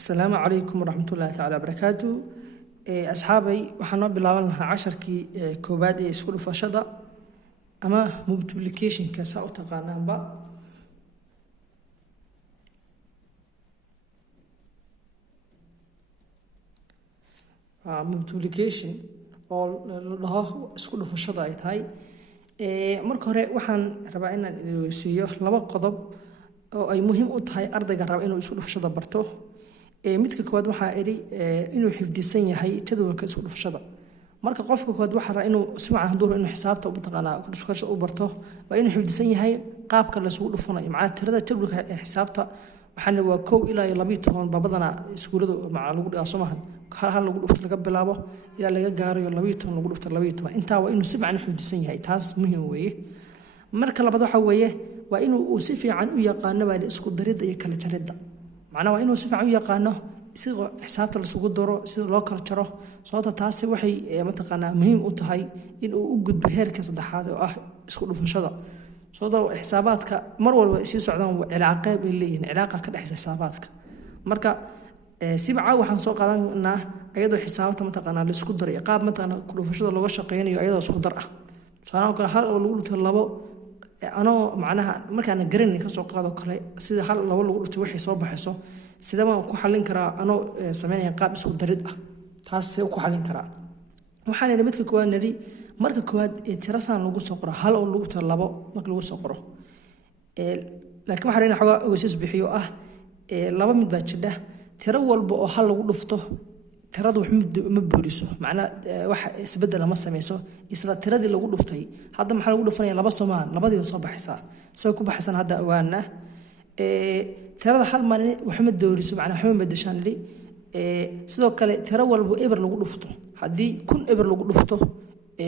السلام عليكم ورحمة الله تعالى وبركاته. أصحابي وحنا بلغنا لها عشركي كوباد يسكولوا فشدا أما مبتوليكيشن كساو تقانا با مبتوليكيشن oo laha isku dhufashada ay tahay marka hore waxaan rabaa inaan idin siiyo laba qodob oo ay muhiim u tahay ardayga raba inuu isku dhufashada barto midka koowaad waxa iri inuu xifdisan yahay jadwalka isku dhufashada marka qofka koowaad waxa rabaa inuu si wacan haduu inuu xisaabta u taqaana isku dhufashada u barto waa inuu xifdisan yahay qaabka la isku dhufanayo macna tirada jadwalka xisaabta waxana waa 1 ilaa 12 babadana iskuulada macna lagu dhigaa Soomaaliya hal lagu dhufto laga bilaabo ilaa laga gaaro 12 lagu dhufto 12 inta waa inuu si fiican u xifdisan yahay taas muhiim weeye marka labaad waxa weeye waa inuu si fiican u yaqaan waa isku darida iyo kala jaridda macna waa inuu si fiican u yaqaano sidoo xisaabta la isugu daro sidoo loo kala jaro sababta taas waxay mataqaana muhiim u tahay in uu u gudbo heerka saddexaad oo ah isku dhufashada sababta xisaabaadka mar walba si socdaan cilaaqo ay leeyihiin cilaaqa ka dhaxaysa xisaabaadka marka sibca waxaan soo qaadanaa ayadoo xisaabta mataqaana la isku daray qaab mataqaana ku dhufashada looga shaqeynayo ayadoo isku dar ah sababta kale hal oo lagu dhufto labo ano macnaha markaan garan ka soo qaado kale sida hal labo lagu dhufto wixii soo baxayso sida ma ku xalin karaa ano sameeyay qaab isku darid ah taas see ku xalin karaa waxaan idin midka koowaad nadi marka koowaad tirasan lagu soo qoro hal oo lagu dhufto labo marka lagu soo qoro laakiin waxaan rabaa xogaa ogeysiis bixiyo ah laba mid baa jira tiro walba oo hal lagu dhufto tiradu wax ma buuriso macna wax isbedel ma sameeyso isla tiradii lagu dhuftay hadda maxaa lagu dhufanaya laba Soomaan labadii soo baxaysa soo ku baxsan hadda awaana tirada hal maalin wax ma dooriso macna wax ma bedeshaan li sidoo kale tiro walba eber lagu dhufto hadii kun eber lagu dhufto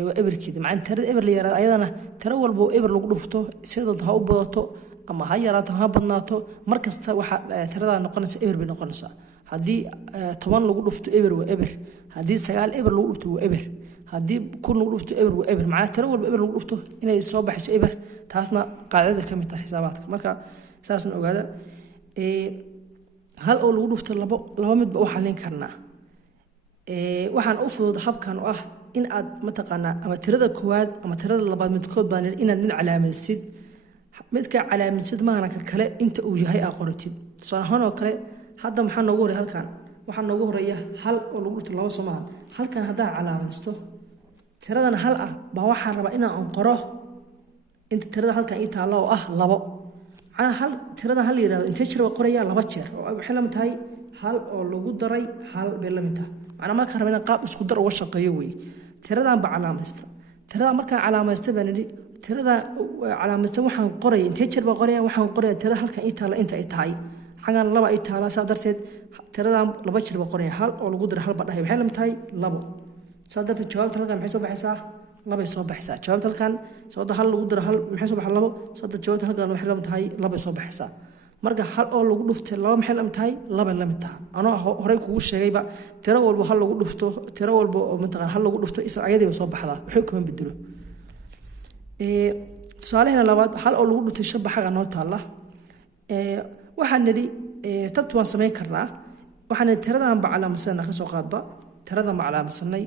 waa eberkeeda macna tirada eber la yaraado ayadana tiro walba eber lagu dhufto sidoo ha u badato ama ha yaraato ha badnaato markasta waxa tirada noqonaysa eber bay noqonaysaa hadii 10 lagu dhufto eber waa eber hadii 9 eber lagu dhufto waa eber hadii kun lagu dhufto eber waa eber macna tiro walba eber lagu dhufto inay soo baxayso eber taasna qaadada kamid tahay xisaabaadka marka saasna ogaada hal oo lagu dhufto laba mid ba u xalin karnaa waxaan u fudud habkan oo ah in aad mataqaana ama tirada koowaad ama tirada labaad midkood baan inaad mid calaamaysid midka calaamaysid maana ka kale inta uu yahay aqoontiid soonahan oo kale hadda maxaa noogu horeeya halkan waxaa noogu horeeya hal oo lagu dhufto laba Soomaan halkan haddaan calaamaysto tiradan hal ah baa waxaan rabaa inaan qoro inta tirada halkan ii taalo oo ah labo ana hal tirada hal yiraahdo inta jir waa qoraya laba jeer oo waxay la mid tahay hal oo lagu daray hal bay la mid tahay ana ma ka rabaa inaan qaab isku dar uga shaqeeyo way tiradan ba calaamaysta tirada markaan calaamaysta baan idhi tirada calaamaysta waxaan qoraya inta jir baa qoraya waxaan qoraya tirada halkan ii taalo inta ay tahay xagan laba ay taala sadarteed tirada laba jir baa qoraya hal oo lagu daray hal ba dhahay waxay la mid tahay labo sadarteed jawaabta halkan maxay soo baxaysaa laba soo baxaysaa jawaabta halkan sababta hal lagu daray hal maxay soo baxay labo sababta jawaabta halkan waxay la mid tahay laba soo baxaysaa marka hal oo lagu dhuftay laba maxay la mid tahay laba la mid tahay anoo hore kugu sheegayba tiro walba hal lagu dhufto tiro walba oo mataqaan hal lagu dhufto isla ayadii soo baxdaa waxay kuma bedelo tusaalaheena labaad hal oo lagu dhuftay shan baxaga noo taala waxaan nidi tabtu waan sameyn karnaa waxaan tiradan ba calaamadsan ka soo qaadba tiradan ma calaamadsanay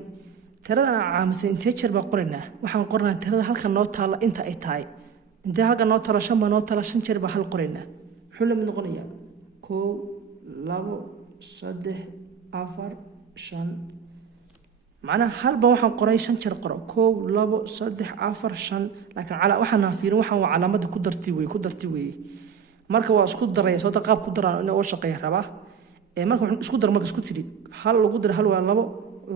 tiradan calaamadsan intee jeer ba qoranaa waxaan qornaa tirada halka noo taala inta ay tahay inta halka noo taala shan ba noo taala shan jeer ba hal qoranaa wuxuu la mid noqonayaa 1 2 3 4 5 macna hal ba waxaan qoray shan jeer qoro 1 2 3 4 5 laakiin cala waxaan fiirin waxaan waa calaamada ku darti way marka waa isku daray soo qaab ku daraan inuu shaqeeyo raba marka isku dar marka isku tiri hal lagu dar hal waa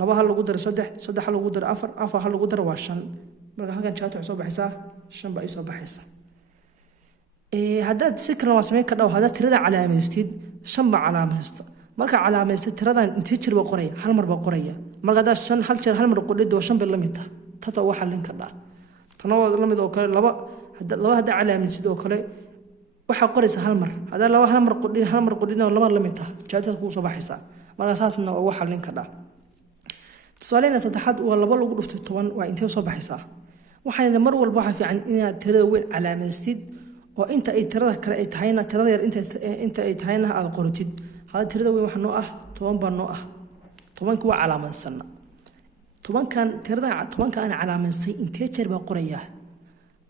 labo hal lagu dar saddex hal lagu dar afar hal lagu dar waa shan marka halkan jawaabta soo baxaysa shan ba ay soo baxaysa haddaad si kale waa sameyn ka dhaw haddaad tirada calaameystid shan ba calaamaysta marka calaameystid tiradan intii jir ba qoraya hal mar ba qoraya marka haddaad shan hal jeer hal mar qodhido shan ba la mid tahay tata waxa lin ka dhaa tan waa la mid oo kale laba hadda calaamaysid oo kale waxa qoraysa hal mar hada laba hal mar qodin laba la mid tahay jawaabta ku soo baxaysa marka saasna waa waxa lin ka dhaa tusaaleena saddexaad waa laba lagu dhufto 10 waa intee soo baxaysa waxaan mar walba waxa fiican inaad tirada weyn calaameystid oo inta ay tirada kale ay tahayna tirada yar inta ay tahayna aad qortid هذا تردا وين waxaa noo ah 10 baa noo ah 10 waa calaamadsanna 10 kan tirada 10 kan calaamadsay intee jeer baa qoraya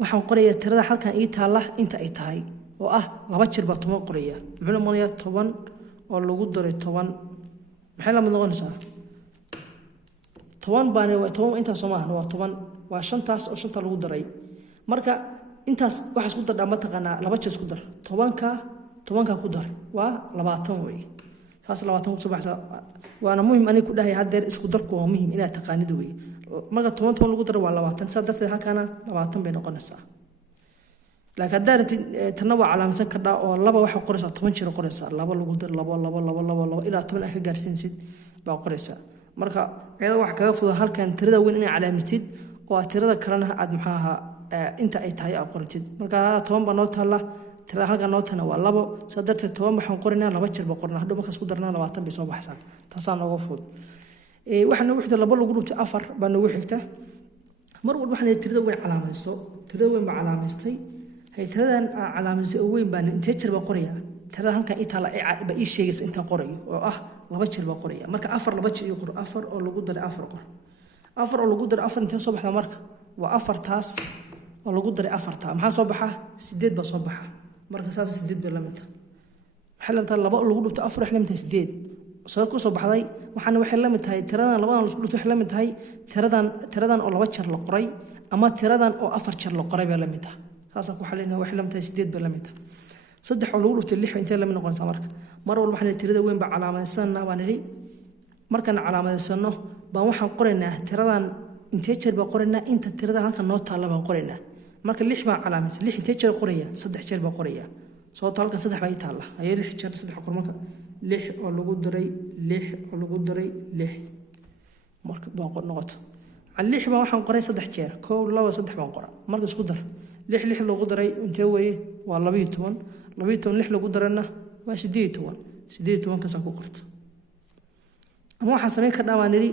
waxaan qorayaa tirada halkan ii taala inta ay tahay oo ah 2 jeer baa 10 qoraya muxuu noqonayaa 10 oo lagu daray 10 maxay la mid noqonaysaa 10 baan waa 10 inta Soomaaliya waa 10 waa shantaas oo shanta lagu daray marka intaas waxa isku dar ma taqaana 2 jeer isku dar 10ka ku dar waa 20 way taas 20 ku subaxsa waana muhiim ani ku dhahay hadeer isku darku waa muhiim inaad taqaanid way marka 10 lagu dar waa 20 saddex halkana 20 bay noqonaysaa laakiin haddii tan waa calaamadsan kada oo laba waxa qoraysaa 10 jeer qoraysaa laba lagu dar laba ilaa 10 ay ka gaarsiinsid baa qoraysaa marka iyada wax kaga fudud halkan tirada weyn inay calaamadsid oo tirada kalena aad maxaa inta ay tahay aad qortid marka 10 baa noo taala tirada halkan noo tana waa labo sadarteed 10 waxaan qorinaa laba jeer baa qornaa hadhow markaas ku darnaa 20 bay soo baxsan taasaan uga fudud waxaan ugu xigta laba lagu dhubtay 4 baa ugu xigta mar walba waxaan tirada weyn calaamayso tirada weyn baa calaamaystay hay tiradan calaamaysay oo weyn baa intee jeer baa qoraya tirada halkan ii taala ba ii sheegaysa inta qorayo oo ah laba jeer baa qoraya marka 4 laba jeer qor 4 oo lagu daray 4 qor 4 oo lagu daray 4 intee soo baxda marka waa 4 taas oo lagu daray 4 taa maxaa soo baxa 8 baa soo baxa marka saas 8 baa la mid waxa la tahay laba lagu dhubto 4 waxa la mid 8 soo ku soo baxday waxana waxa la mid tahay tiradan labadan la isku dhubto waxa la mid tahay tiradan oo laba jeer la qoray ama tiradan oo 4 jeer la qoray baa la mid tahay saas ku xalina waxa la mid tahay 8 baa la mid tahay saddex oo lagu dhubtay 6 intee la mid noqonaysa marka mar walba waxaan tirada weyn baa calaamadsanna baan iri markaan calaamadsano baan waxaan qoraynaa tiradan intee jeer baa qoraynaa inta tirada halkan noo taala baan qoraynaa marka 6 baa calaamadsan 6 intee jeer qoraya 3 jeer baa qoraya soo talka 3 baa taala ayay 6 jeer 3 qor marka 6 oo lagu daray 6 oo lagu daray 6 marka baa qor noqoto aan 6 baa waxaan qoray 3 jeer 1 2 3 baan qora marka isku dar 6 lagu daray intee weeye waa 12 6 lagu darana waa 18 ka ku qorto ama waxa sameey ka dhawaaniri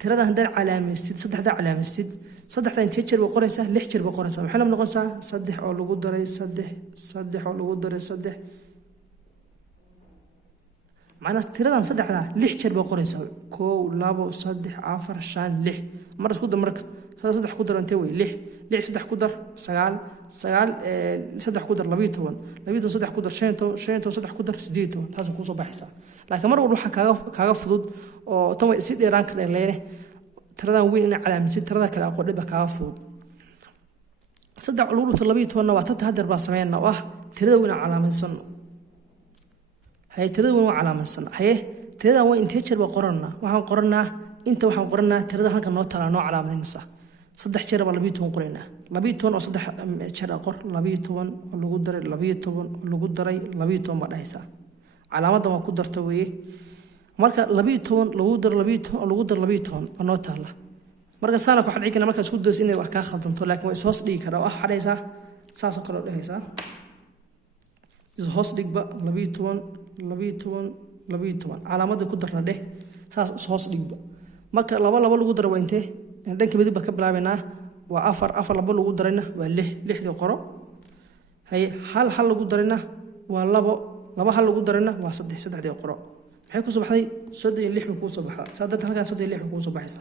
tirada hadaan calaamaysid saddexda calaamaysid saddexda intee jeer baa qoraysaa 6 jeer baa qoraysaa waxa la noqonaysaa 3 oo lagu daray 3 oo lagu daray 3 macna tiradan saddexda 6 jeer baa qoraysaa 1 2 3 4 5 6 mar isku dar marka 3 ku dar intee way 6 3 ku dar 9 3 ku dar 12 3 ku dar 5 3 ku dar 8 taas ku soo baxaysaa laakiin mar walba waxa kaaga fudud oo tan way si dheeraan ka leeyahay tiradan weyn in calaamadsid tirada kale aqoon ba kaaga fudud saddex lagu dhubto 12 waa tan hadar baa sameeyna oo ah tirada weyn calaamadsan hay tirada weyn waa calaamadsan hay tirada waa intee jeer baa qoranaa waxaan qoranaa tirada halkan noo taala noo calaamadinaysa 3 jeer baa 12 qoraynaa 12 oo 3 jeer qor 12 oo lagu daray 12 oo lagu daray 12 baa dhaysa calaamada waa ku darto weeye marka 12 lagu dar 12 oo lagu dar 12 oo noo taala marka saana ku xadhigina marka isku days inay wax ka khaldanto laakiin way soo dhigi karaa wax xadaysa saas oo kale u dhahaysa is hoos dhigba 12 calaamada ku darna dheh saas hoos dhigba marka laba lagu dar waa intee dhanka midib ka bilaabanaa waa 4 laba lagu darayna waa 6 qoro hay hal lagu darayna waa laba hal lagu darayna waa 3 qoro maxay ku soo baxday 36 ku soo baxay saadada halkan 36 ku soo baxaysa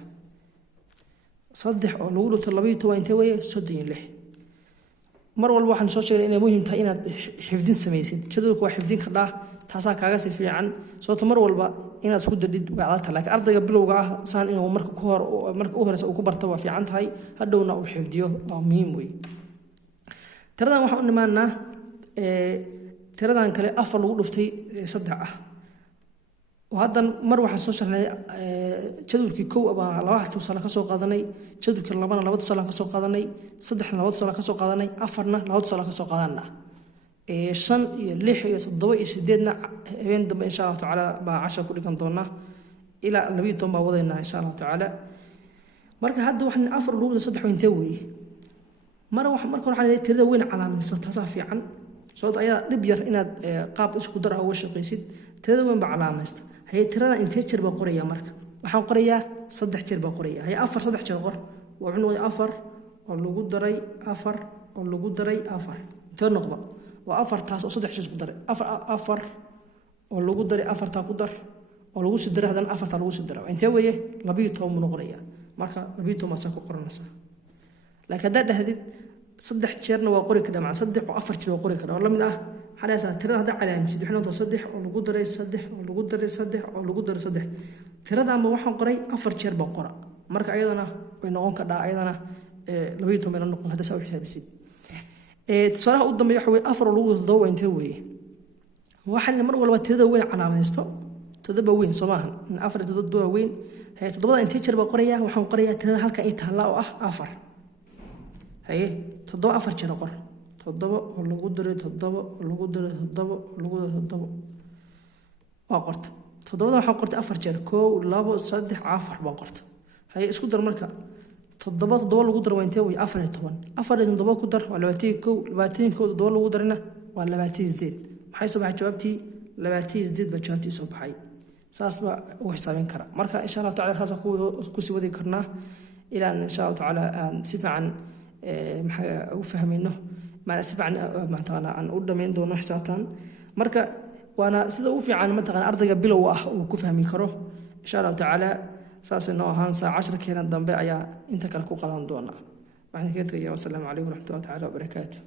3 oo lagu dhigto 12 intee weeye 36 mar walba waxaan soo sheegnay inay muhiim tahay inaad xifdin sameeysid jadwalka waa xifdin ka dhaah taasa kaaga si fiican soo mar walba inaad isku dadid waa adag laakiin ardayga bilowga ah saan inuu marka u horeysa uu ku barto waa fiican tahay hadhowna uu xifdiyo waa muhiim weey tiradan waxaan u nimaanaa tiradan kale 4 lagu dhuftay 3 ah وهذا مر واحد سوشيال جدول كي كو أبا لواحد توصل كسو قادني جدول كي لبنا لواحد توصل كسو قادني صدح لواحد توصل كسو قادني أفرنا لواحد توصل كسو قادنا شن يلح يصدوا يسددنا وين دم إن شاء الله تعالى بعشرة كل كم دونا إلى النبي توم بعوضنا إن شاء الله تعالى مركز هذا واحد أفر لود صدح وين توي مرة واحد على ترى وين على من تصافي عن صوت أيا لبير إن قاب إسكودر أول شيء قيسد ترى وين بعلامست هي ترى أنت تشرب قرية مركز وحن قرية صدح تشرب قرية هي أفر صدح تشرب وعنو أفر واللوجود دري أفر واللوجود دري أفر تنقض وأفر تاس وصدح شو قدر أفر oo lagu daray afarta ku dar oo lagu sii daray hadan afarta lagu sii daray intee weeye 12 mu noqonaya marka 12 ma sa ku qoranaysa laakiin hadaa dhahdid saddex jeerna waa qori kara macna saddex oo afar jeer waa qori kara oo la mid ah xalaasa tirada hada calaamad waxay noqotaa saddex oo lagu daray saddex oo lagu daray saddex oo lagu daray saddex tiradaanba waxaan qoray afar jeer baan qora marka ayadana way noqon kartaa ayadana 12 meel noqon hada soo xisaabisid تصرح قدام يحوي أفر لوجه ضوء ينتوي واحد مرة ولا بتريده وين علامة نستو تدبر وين صباحا من أفر تدبر وين هي تدبر أنت تشرب قرية وحن قرية تهذا هلك يتهلا أفر هي تدبر أفر شرقر تدبر ولا قدر تدبر ولا قدر تدبر ولا قدر تدبر أقرت تدبر وحن قرت أفر شركو ولا بصدق عفر بقرت هي اسكودر مركب تضبط دول لو قدر وين توي أفر طبعا أفر تضبط قدر ولا باتين كو دول لو قدرنا ولا باتين زديد حيث بعد جوابتي لباتين زديد بجوابتي صباحي ساس وحسابين كرا مركا إن شاء الله تعالى خاصة كوسي ودي كرنا إلى أن إن شاء الله تعالى سيف عن وفهمينه مع سيف عن معناتها عن قدام من دون حسابتان مركا وأنا سيدا وفي عن معناتها أرضي بلو وكفهمي كره إن شاء الله تعالى ساس إنه هانسا 10 كيلو دنبي أيا أنت كلكو قلان دونا. بعد كده والسلام عليكم ورحمة الله تعالى وبركاته.